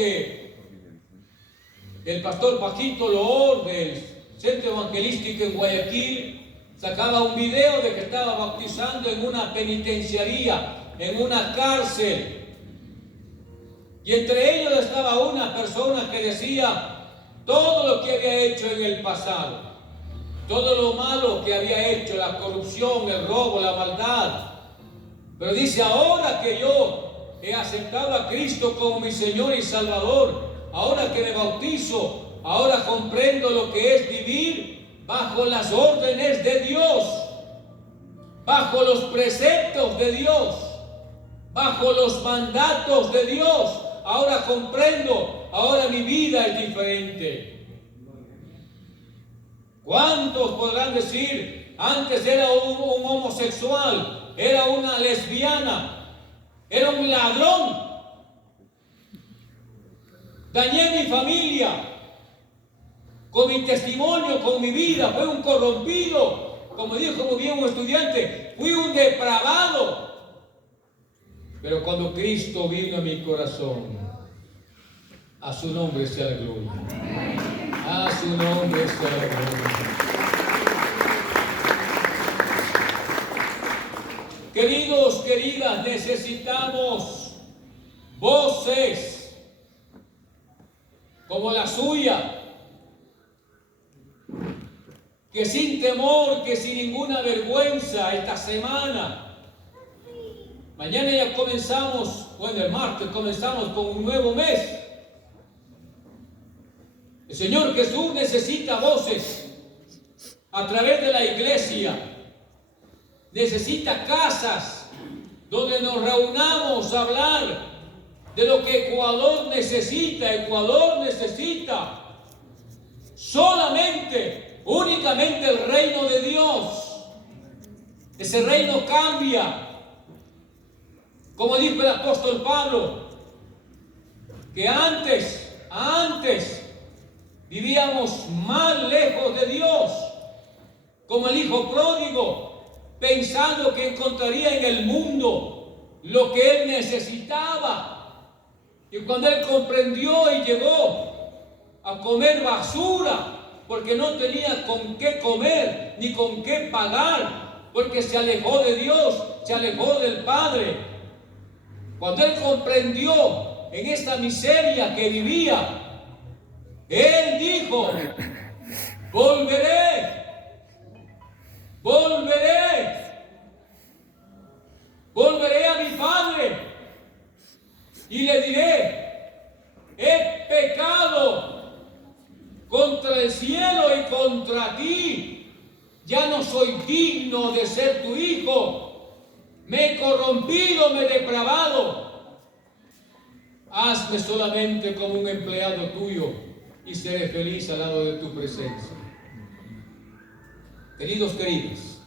que el pastor Paquito Loor del Centro Evangelístico en Guayaquil sacaba un video de que estaba bautizando en una penitenciaría, en una cárcel. Y entre ellos estaba una persona que decía todo lo que había hecho en el pasado, todo lo malo que había hecho, la corrupción, el robo, la maldad. Pero dice, ahora que yo he aceptado a Cristo como mi Señor y Salvador, ahora que me bautizo, ahora comprendo lo que es vivir bajo las órdenes de Dios, bajo los preceptos de Dios, bajo los mandatos de Dios. Ahora comprendo, ahora mi vida es diferente. ¿Cuántos podrán decir, antes era un homosexual, era una lesbiana, era un ladrón, dañé mi familia con mi testimonio, con mi vida, fui un corrompido, como dijo muy bien un estudiante, fui un depravado? Pero cuando Cristo vino a mi corazón, a su nombre sea la gloria. A su nombre sea la gloria. Queridos, queridas, necesitamos voces como la suya, que sin temor, que sin ninguna vergüenza, esta semana, mañana ya comenzamos, bueno, el martes comenzamos con un nuevo mes. El Señor Jesús necesita voces a través de la iglesia. Necesita casas donde nos reunamos a hablar de lo que Ecuador necesita. Ecuador necesita solamente, únicamente el reino de Dios. Ese reino cambia. Como dijo el apóstol Pablo, que antes vivíamos más lejos de Dios, como el hijo pródigo, pensando que encontraría en el mundo lo que él necesitaba. Y cuando él comprendió y llegó a comer basura, porque no tenía con qué comer ni con qué pagar, porque se alejó de Dios, se alejó del Padre. Cuando él comprendió en esta miseria que vivía, él dijo, volveré a mi Padre y le diré, he pecado contra el cielo y contra ti, ya no soy digno de ser tu hijo, me he corrompido, me he depravado, hazme solamente como un empleado tuyo y seré feliz al lado de tu presencia. Queridos, queridas,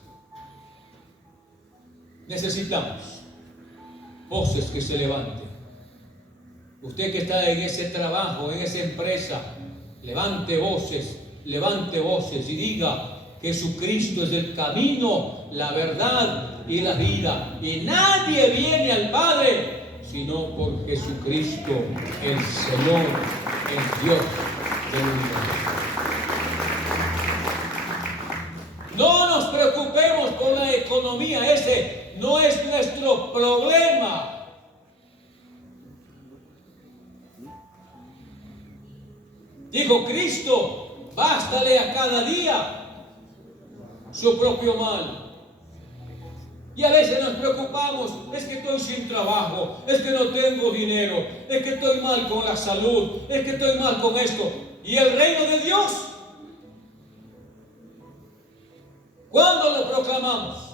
necesitamos voces que se levanten. Usted que está en ese trabajo, en esa empresa, levante voces y diga: Jesucristo es el camino, la verdad y la vida, y nadie viene al Padre sino por Jesucristo, el Señor, el Dios del universo. No nos preocupemos por la economía, ese no es nuestro problema. Dijo Cristo: bástale a cada día su propio mal. Y a veces nos preocupamos, es que estoy sin trabajo, es que no tengo dinero, es que estoy mal con la salud, es que estoy mal con esto. ¿Y el reino de Dios? ¿Cuándo lo proclamamos?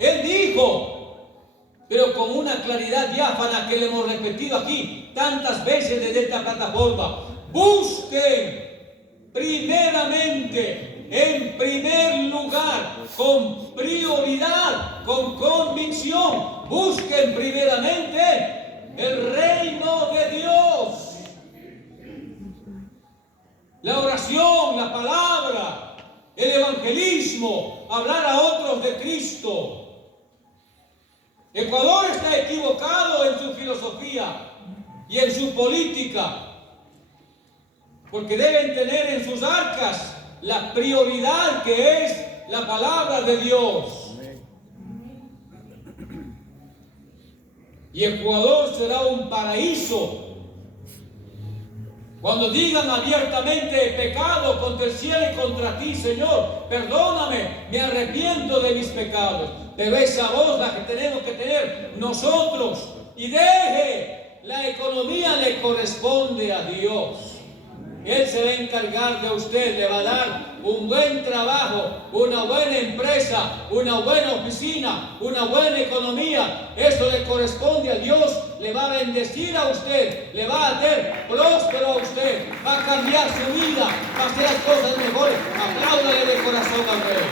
Él dijo, pero con una claridad diáfana que le hemos repetido aquí tantas veces desde esta plataforma: busquen primeramente, en primer lugar, con prioridad, con convicción, busquen primeramente el reino de Dios. La oración, la palabra, el evangelismo, hablar a otros de Cristo. Ecuador está equivocado en su filosofía y en su política. porque deben tener en sus arcas la prioridad que es la palabra de Dios. Y Ecuador será un paraíso cuando digan abiertamente: he pecado contra el cielo y contra ti, Señor, perdóname, me arrepiento de mis pecados. Pero esa voz la que tenemos que tener nosotros, y deje, la economía le corresponde a Dios. Él se va a encargar de usted, le va a dar un buen trabajo, una buena empresa, una buena oficina, una buena economía. Eso le corresponde a Dios, le va a bendecir a usted, le va a hacer próspero a usted, va a cambiar su vida, va a hacer las cosas mejores. Apláudale de corazón al Rey.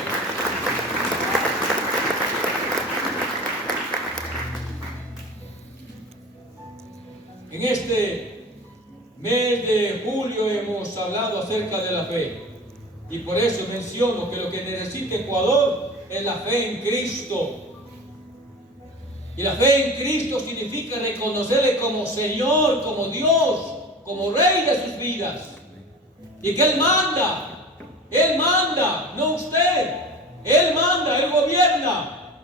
En este mes de julio hemos hablado acerca de la fe, y por eso menciono que lo que necesita Ecuador es la fe en Cristo. Y la fe en Cristo significa reconocerle como Señor, como Dios, como Rey de sus vidas, y que Él manda, no usted. Él manda, Él gobierna.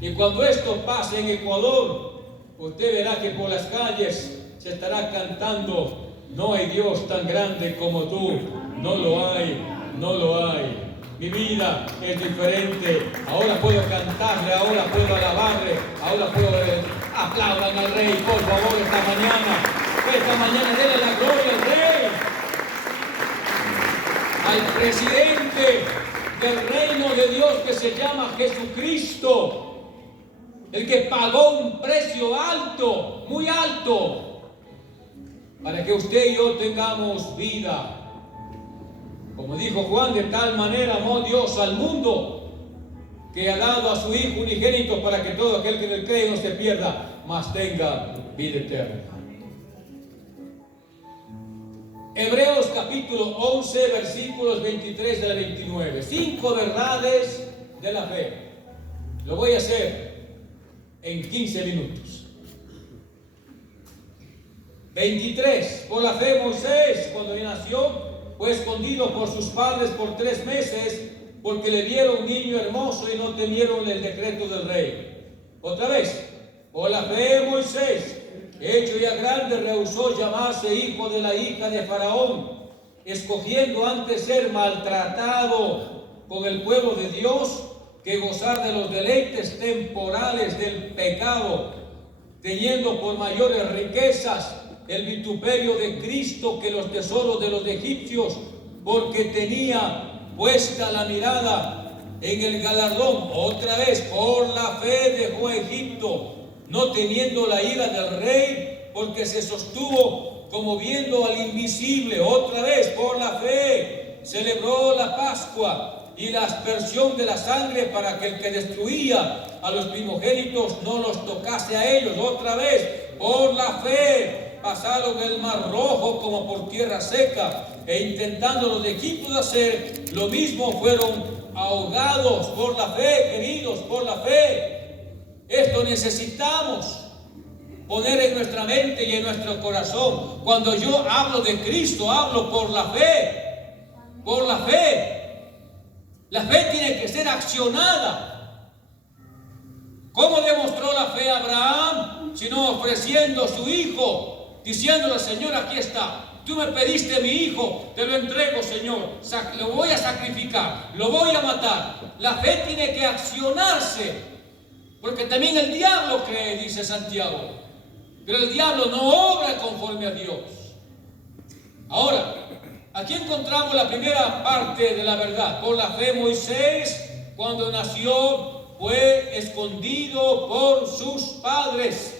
Y cuando esto pase en Ecuador, usted verá que por las calles se estará cantando: no hay Dios tan grande como tú, no lo hay, no lo hay. Mi vida es diferente, ahora puedo cantarle, ahora puedo alabarle, ahora puedo... Aplaudan al Rey, por favor, esta mañana denle la gloria al Rey, al presidente del reino de Dios que se llama Jesucristo, el que pagó un precio alto, muy alto, para que usted y yo tengamos vida. Como dijo Juan, de tal manera amó Dios al mundo, que ha dado a su Hijo unigénito, para que todo aquel que en él cree no se pierda, mas tenga vida eterna. Hebreos capítulo 11, versículos 23 al 29. 5 verdades de la fe. Lo voy a hacer en 15 minutos. 23. Por la fe Moisés, cuando nació, fue escondido por sus padres por 3 meses, porque le vieron un niño hermoso y no temieron el decreto del rey. Otra vez. Por la fe Moisés, hecho ya grande, rehusó llamarse hijo de la hija de Faraón, escogiendo antes ser maltratado con el pueblo de Dios que gozar de los deleites temporales del pecado, teniendo por mayores riquezas el vituperio de Cristo que los tesoros de los egipcios, porque tenía puesta la mirada en el galardón. Otra vez, por la fe dejó Egipto, no temiendo la ira del rey, porque se sostuvo como viendo al invisible. Otra vez, por la fe celebró la Pascua y la aspersión de la sangre, para que el que destruía a los primogénitos no los tocase a ellos. Otra vez, por la fe pasaron el mar rojo como por tierra seca, e intentando los de Egipto de hacer lo mismo, fueron ahogados. Por la fe, queridos, por la fe. Esto necesitamos poner en nuestra mente y en nuestro corazón. Cuando yo hablo de Cristo, hablo por la fe. Por la fe. La fe tiene que ser accionada. ¿Cómo demostró la fe Abraham? Sino ofreciendo a su hijo, diciéndole: Señor, aquí está. Tú me pediste mi hijo, te lo entrego, Señor. Lo voy a sacrificar, lo voy a matar. La fe tiene que accionarse. Porque también el diablo cree, dice Santiago, pero el diablo no obra conforme a Dios. Ahora, aquí encontramos la primera parte de la verdad. Por la fe Moisés, cuando nació, fue escondido por sus padres.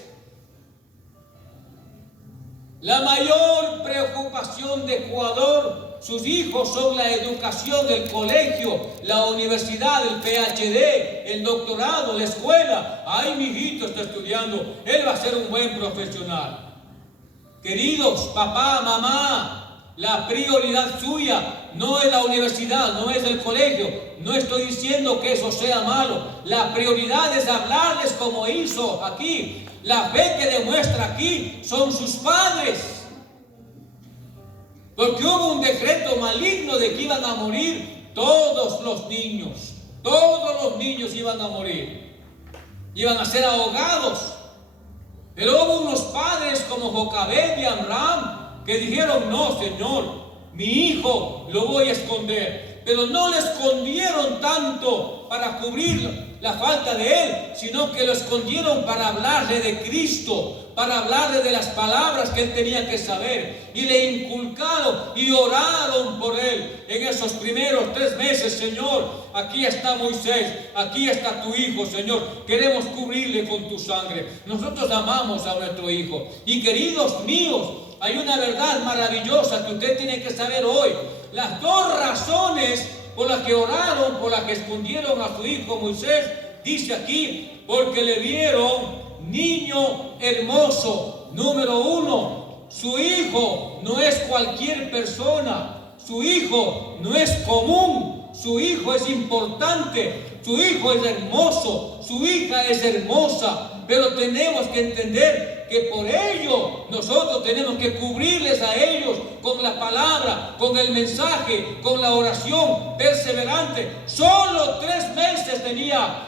La mayor preocupación de Ecuador, sus hijos, son la educación, el colegio, la universidad, el PhD, el doctorado, la escuela. Ay, mi hijito está estudiando, él va a ser un buen profesional. Queridos, papá, mamá, la prioridad suya no es la universidad, no es el colegio. No estoy diciendo que eso sea malo. La prioridad es hablarles como hizo aquí. La fe que demuestra aquí son sus padres. Porque hubo un decreto maligno de que iban a morir todos los niños. Todos los niños iban a morir. Iban a ser ahogados. Pero hubo unos padres como Jocabed y Amram que dijeron: no, Señor, mi hijo lo voy a esconder. Pero no le escondieron tanto para cubrir la falta de él, sino que lo escondieron para hablarle de Cristo, para hablarle de las palabras que él tenía que saber. Y le inculcaron y oraron por él en esos primeros 3 meses. Señor, aquí está Moisés, aquí está tu hijo, Señor. Queremos cubrirle con tu sangre. Nosotros amamos a nuestro hijo. Y queridos míos, hay una verdad maravillosa que usted tiene que saber hoy. Las 2 razones por las que oraron, por las que escondieron a su hijo Moisés, dice aquí: porque le vieron niño hermoso. Número 1, su hijo no es cualquier persona, su hijo no es común, su hijo es importante, su hijo es hermoso, su hija es hermosa. Pero tenemos que entender que por ello nosotros tenemos que cubrirles a ellos con la palabra, con el mensaje, con la oración perseverante. Solo 3 meses tenía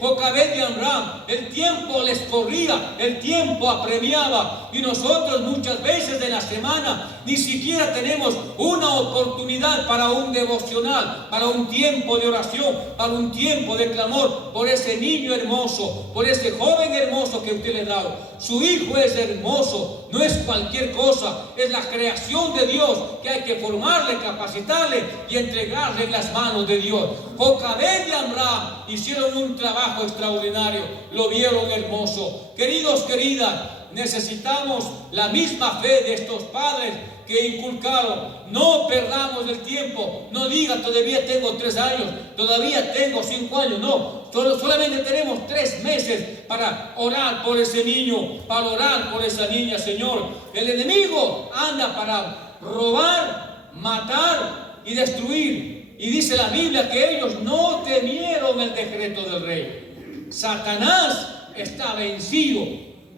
Jocabed y Amram. El tiempo les corría, el tiempo apremiaba, y nosotros muchas veces en la semana ni siquiera tenemos una oportunidad para un devocional, para un tiempo de oración, para un tiempo de clamor por ese niño hermoso, por ese joven hermoso que usted le ha dado. Su hijo es hermoso, no es cualquier cosa, es la creación de Dios que hay que formarle, capacitarle y entregarle en las manos de Dios. Jocabed y Amram hicieron un trabajo extraordinario, lo vieron hermoso. Queridos, queridas, necesitamos la misma fe de estos padres que inculcaron. No perdamos el tiempo. No diga: todavía tengo 3 años, todavía tengo 5 años. No, solamente tenemos 3 meses para orar por ese niño, para orar por esa niña. Señor, el enemigo anda para robar, matar y destruir. Y dice la Biblia que ellos no temieron el decreto del rey. Satanás está vencido,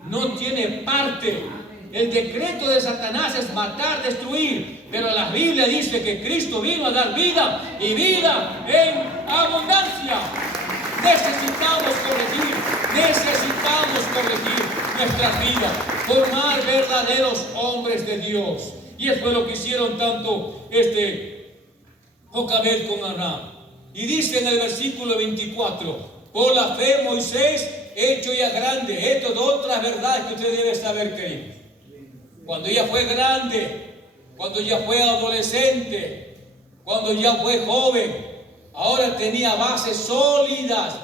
no tiene parte. El decreto de Satanás es matar, destruir, pero la Biblia dice que Cristo vino a dar vida, y vida en abundancia. Necesitamos corregir nuestras vidas, formar verdaderos hombres de Dios. Y eso es lo que hicieron tanto Jocabed con Amram. Y dice en el versículo 24: por la fe Moisés, hecho ya grande. Esto es otra verdad que usted debe saber, querido. Cuando ya fue grande, cuando ya fue adolescente, cuando ya fue joven, ahora tenía bases sólidas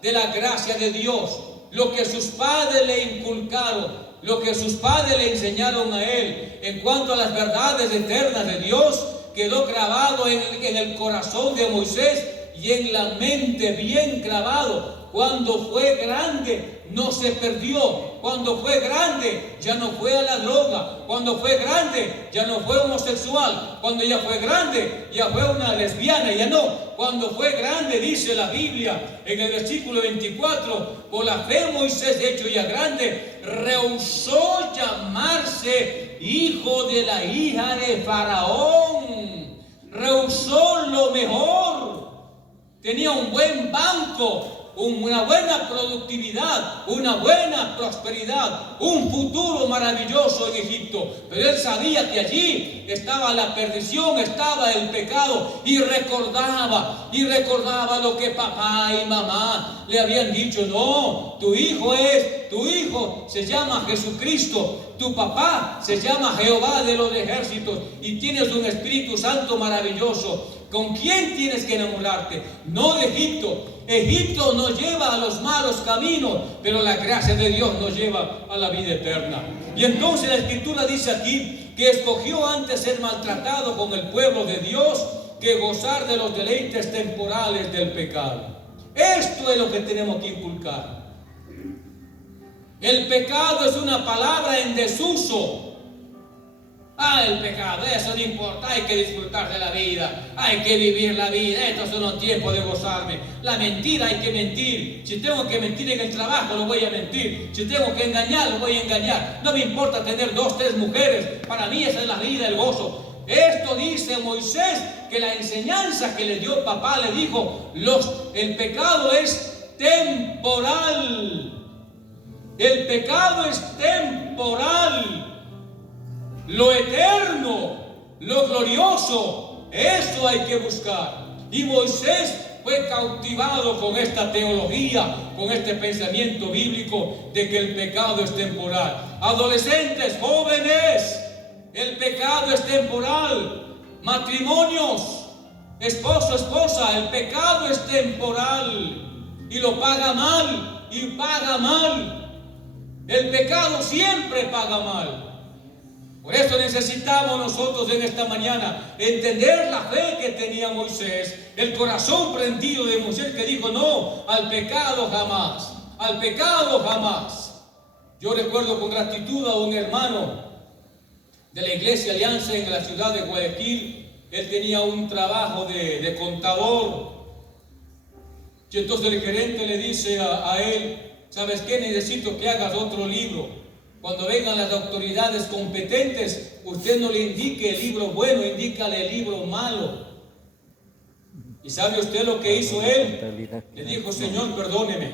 de la gracia de Dios. Lo que sus padres le inculcaron, lo que sus padres le enseñaron a él en cuanto a las verdades eternas de Dios, quedó grabado en el corazón de Moisés y en la mente, bien grabado. Cuando fue grande no se perdió. Cuando fue grande ya no fue a la droga. Cuando fue grande ya no fue homosexual. Cuando ya fue grande ya fue una lesbiana. Ya no. Cuando fue grande, dice la Biblia en el versículo 24: por la fe Moisés, hecho ya grande, rehusó llamarse hijo de la hija de Faraón. Rehusó lo mejor. Tenía un buen banco, una buena productividad, una buena prosperidad, un futuro maravilloso en Egipto. Pero él sabía que allí estaba la perdición, estaba el pecado, y recordaba lo que papá y mamá le habían dicho. No, tu hijo se llama Jesucristo, tu papá se llama Jehová de los ejércitos, y tienes un Espíritu Santo maravilloso. ¿Con quién tienes que enamorarte? No de Egipto. Egipto nos lleva a los malos caminos, pero la gracia de Dios nos lleva a la vida eterna. Y entonces la Escritura dice aquí que escogió antes ser maltratado con el pueblo de Dios que gozar de los deleites temporales del pecado. Esto es lo que tenemos que inculcar. El pecado es una palabra en desuso. El pecado, eso no importa, hay que disfrutar de la vida, hay que vivir la vida, estos son los tiempos de gozarme. La mentira, hay que mentir. Si tengo que mentir en el trabajo, lo voy a mentir. Si tengo que engañar, lo voy a engañar. No me importa tener 2, 3 mujeres, para mí esa es la vida, el gozo. Esto dice Moisés, que la enseñanza que le dio papá, le dijo, el pecado es temporal. El pecado es temporal. Lo eterno, lo glorioso, eso hay que buscar. Y Moisés fue cautivado con esta teología, con este pensamiento bíblico de que el pecado es temporal. Adolescentes, jóvenes, el pecado es temporal. Matrimonios, esposo, esposa, el pecado es temporal. Y lo paga mal, y paga mal. El pecado siempre paga mal. Por eso necesitamos nosotros en esta mañana entender la fe que tenía Moisés, el corazón prendido de Moisés que dijo no al pecado jamás, al pecado jamás. Yo recuerdo con gratitud a un hermano de la Iglesia Alianza en la ciudad de Guayaquil. Él tenía un trabajo de contador y entonces el gerente le dice a él, ¿sabes qué? Necesito que hagas otro libro. Cuando vengan las autoridades competentes, usted no le indique el libro bueno, indícale el libro malo. ¿Y sabe usted lo que hizo él? Le dijo, Señor, perdóneme,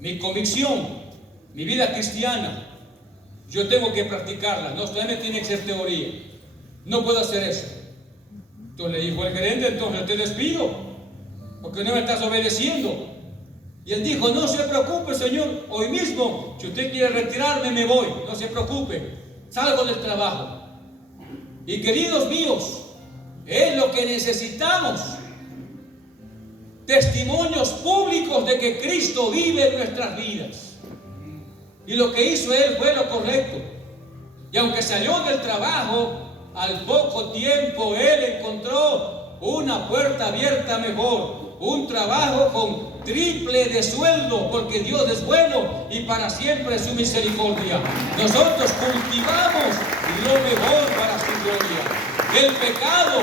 mi convicción, mi vida cristiana, yo tengo que practicarla, no solamente tiene que ser teoría, no puedo hacer eso. Entonces le dijo el gerente, entonces te despido, porque no me estás obedeciendo. Y él dijo, no se preocupe, Señor, hoy mismo, si usted quiere retirarme, me voy, no se preocupe, salgo del trabajo. Y queridos míos, es lo que necesitamos, testimonios públicos de que Cristo vive en nuestras vidas. Y lo que hizo él fue lo correcto. Y aunque salió del trabajo, al poco tiempo él encontró una puerta abierta mejor, un trabajo con triple de sueldo, porque Dios es bueno y para siempre su misericordia. Nosotros cultivamos lo mejor para su gloria. El pecado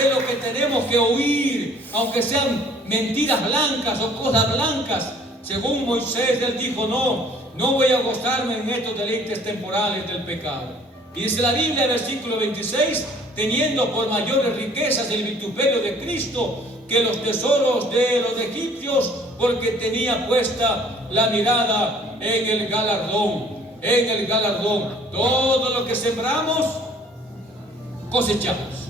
es lo que tenemos que huir, aunque sean mentiras blancas o cosas blancas. Según Moisés, él dijo, no voy a gozarme en estos deleites temporales del pecado. Y dice la Biblia, versículo 26, teniendo por mayores riquezas el vituperio de Cristo que los tesoros de los egipcios, porque tenía puesta la mirada en el galardón, en el galardón. Todo lo que sembramos, cosechamos.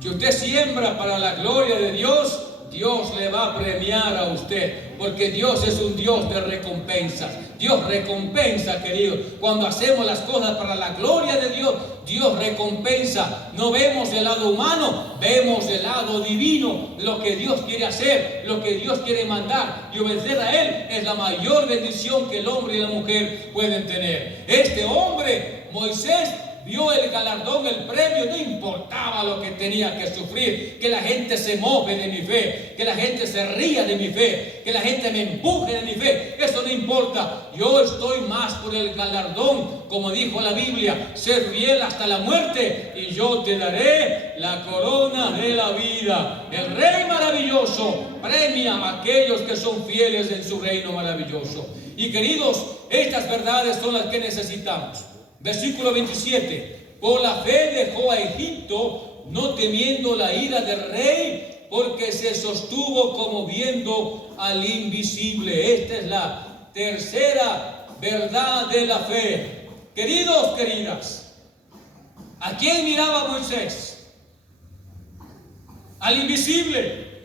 Si usted siembra para la gloria de Dios, Dios le va a premiar a usted, porque Dios es un Dios de recompensas. Dios recompensa, queridos. Cuando hacemos las cosas para la gloria de Dios, Dios recompensa. No vemos el lado humano, vemos el lado divino. Lo que Dios quiere hacer, lo que Dios quiere mandar y obedecer a Él es la mayor bendición que el hombre y la mujer pueden tener. Este hombre, Moisés, vio el galardón, el premio, no importaba lo que tenía que sufrir, que la gente se moje de mi fe, que la gente se ría de mi fe, que la gente me empuje de mi fe, eso no importa. Yo estoy más por el galardón, como dijo la Biblia, ser fiel hasta la muerte y yo te daré la corona de la vida. El Rey maravilloso premia a aquellos que son fieles en su reino maravilloso. Y queridos, estas verdades son las que necesitamos. Versículo 27, por la fe dejó a Egipto, no temiendo la ira del rey, porque se sostuvo como viendo al invisible. Esta es la tercera verdad de la fe. Queridos, queridas, ¿a quién miraba Moisés? Al invisible.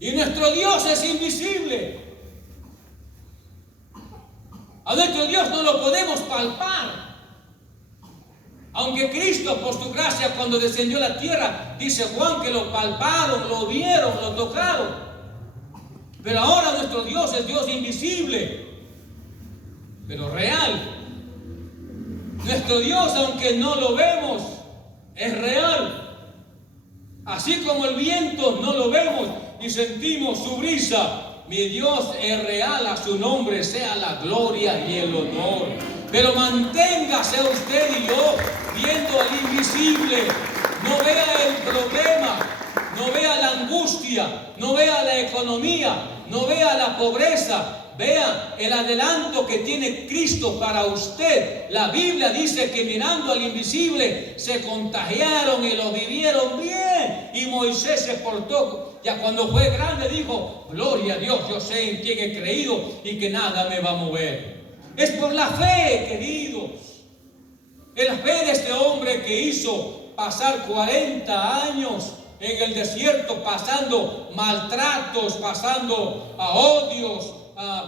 Y nuestro Dios es invisible. A nuestro Dios no lo podemos palpar. Aunque Cristo, por su gracia, cuando descendió a la tierra, dice Juan que lo palparon, lo vieron, lo tocaron. Pero ahora nuestro Dios es Dios invisible, pero real. Nuestro Dios, aunque no lo vemos, es real. Así como el viento no lo vemos y sentimos su brisa, mi Dios es real, a su nombre sea la gloria y el honor. Pero manténgase usted y yo viendo al invisible. No vea el problema, no vea la angustia, no vea la economía, no vea la pobreza. Vea el adelanto que tiene Cristo para usted. La Biblia dice que mirando al invisible se contagiaron y lo vivieron bien. Y Moisés se portó, ya cuando fue grande dijo: gloria a Dios, yo sé en quién he creído y que nada me va a mover. Es por la fe, queridos. Es la fe de este hombre que hizo pasar 40 años en el desierto, pasando maltratos, pasando a odios,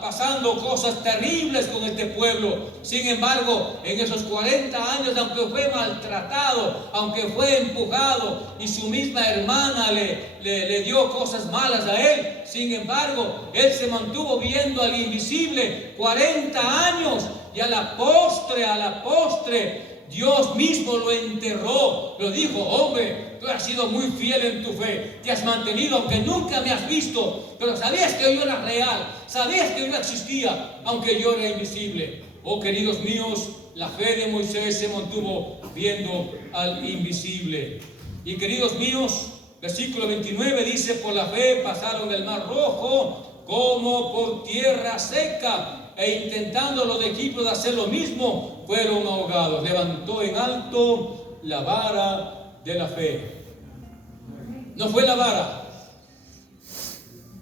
pasando cosas terribles con este pueblo. Sin embargo, en esos 40 años, aunque fue maltratado, aunque fue empujado y su misma hermana le dio cosas malas a él, sin embargo, él se mantuvo viendo al invisible 40 años y a la postre, Dios mismo lo enterró. Lo dijo: hombre, tú has sido muy fiel en tu fe, te has mantenido aunque nunca me has visto, pero sabías que yo era real, sabías que yo existía aunque yo era invisible. Oh, queridos míos, la fe de Moisés se mantuvo viendo al invisible. Y queridos míos, versículo 29 dice: por la fe pasaron el mar rojo como por tierra seca, e intentando los de Egipto de hacer lo mismo, fueron ahogados. Levantó en alto la vara de la fe. No fue la vara,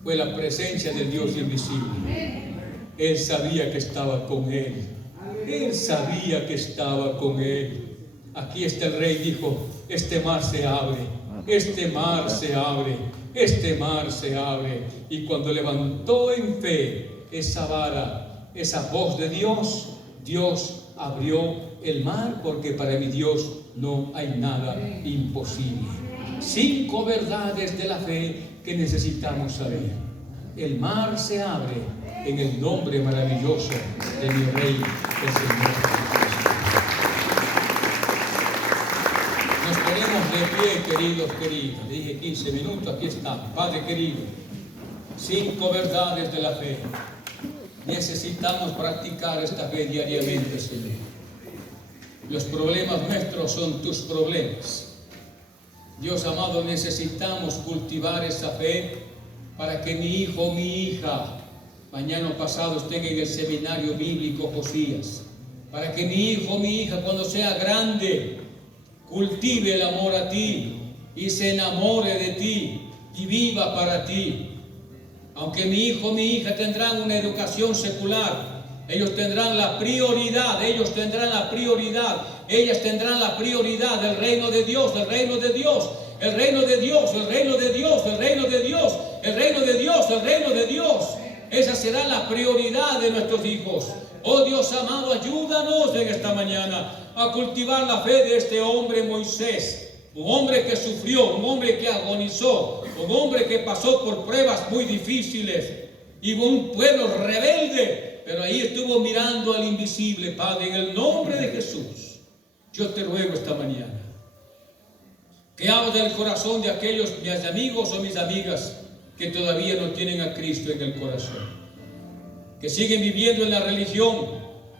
fue la presencia del Dios invisible. Él sabía que estaba con él. Él sabía que estaba con él. Aquí está el rey, dijo: este mar se abre, este mar se abre, este mar se abre. Y cuando levantó en fe esa vara, esa voz de Dios, Dios abrió el mar, porque para mi Dios no hay nada imposible. 5 verdades de la fe que necesitamos saber. El mar se abre en el nombre maravilloso de mi Rey, el Señor Jesucristo. Nos ponemos de pie, queridos. Dije 15 minutos, aquí está. Padre querido, 5 verdades de la fe. Necesitamos practicar esta fe diariamente, Señor. Los problemas nuestros son tus problemas. Dios amado, necesitamos cultivar esa fe para que mi hijo o mi hija mañana o pasado estén en el seminario bíblico Josías. Para que mi hijo o mi hija, cuando sea grande, cultive el amor a ti y se enamore de ti y viva para ti. Aunque mi hijo o mi hija tendrán una educación secular, ellos tendrán la prioridad, ellas tendrán la prioridad del reino de Dios, del reino de Dios, el reino de Dios, el reino de Dios, el reino de Dios, el reino de Dios, el reino de Dios. Esa será la prioridad de nuestros hijos. Oh Dios amado, ayúdanos en esta mañana a cultivar la fe de este hombre Moisés. Un hombre que sufrió, un hombre que agonizó, un hombre que pasó por pruebas muy difíciles y un pueblo rebelde, pero ahí estuvo mirando al invisible. Padre, en el nombre de Jesús, yo te ruego esta mañana que abras el corazón de aquellos mis amigos o mis amigas que todavía no tienen a Cristo en el corazón, que siguen viviendo en la religión,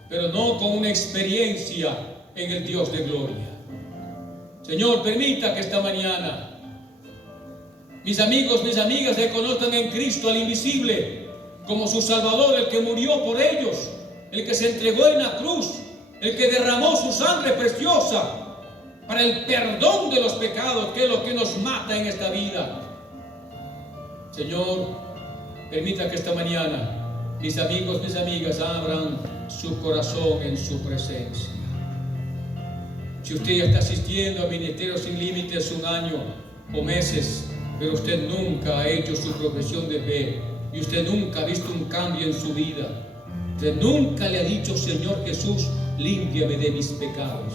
pero no con una experiencia en el Dios de gloria. Señor, permita que esta mañana mis amigos, mis amigas reconozcan en Cristo al invisible como su Salvador, el que murió por ellos, el que se entregó en la cruz, el que derramó su sangre preciosa para el perdón de los pecados, que es lo que nos mata en esta vida. Señor, permita que esta mañana mis amigos, mis amigas abran su corazón en su presencia. Si usted ya está asistiendo a Ministerio Sin Límites 1 año o meses, pero usted nunca ha hecho su profesión de fe y usted nunca ha visto un cambio en su vida, usted nunca le ha dicho: Señor Jesús, límpiame de mis pecados.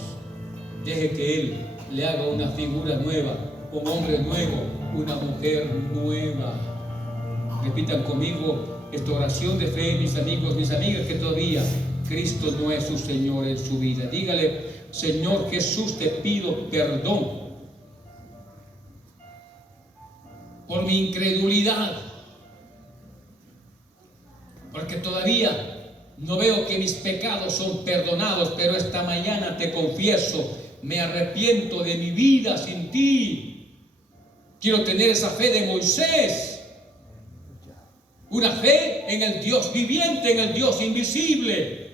Deje que Él le haga una figura nueva, un hombre nuevo, una mujer nueva. Repitan conmigo esta oración de fe, mis amigos, mis amigas, que todavía Cristo no es su Señor en su vida. Dígale: Señor Jesús, te pido perdón por mi incredulidad, porque todavía No veo que mis pecados son perdonados, pero esta mañana te confieso, me arrepiento de mi vida sin ti. Quiero tener esa fe de Moisés, una fe en el Dios viviente, en el Dios invisible.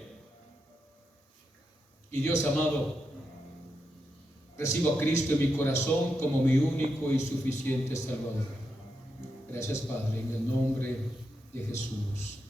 Y Dios amado, recibo a Cristo en mi corazón como mi único y suficiente Salvador. Gracias, Padre, en el nombre de Jesús.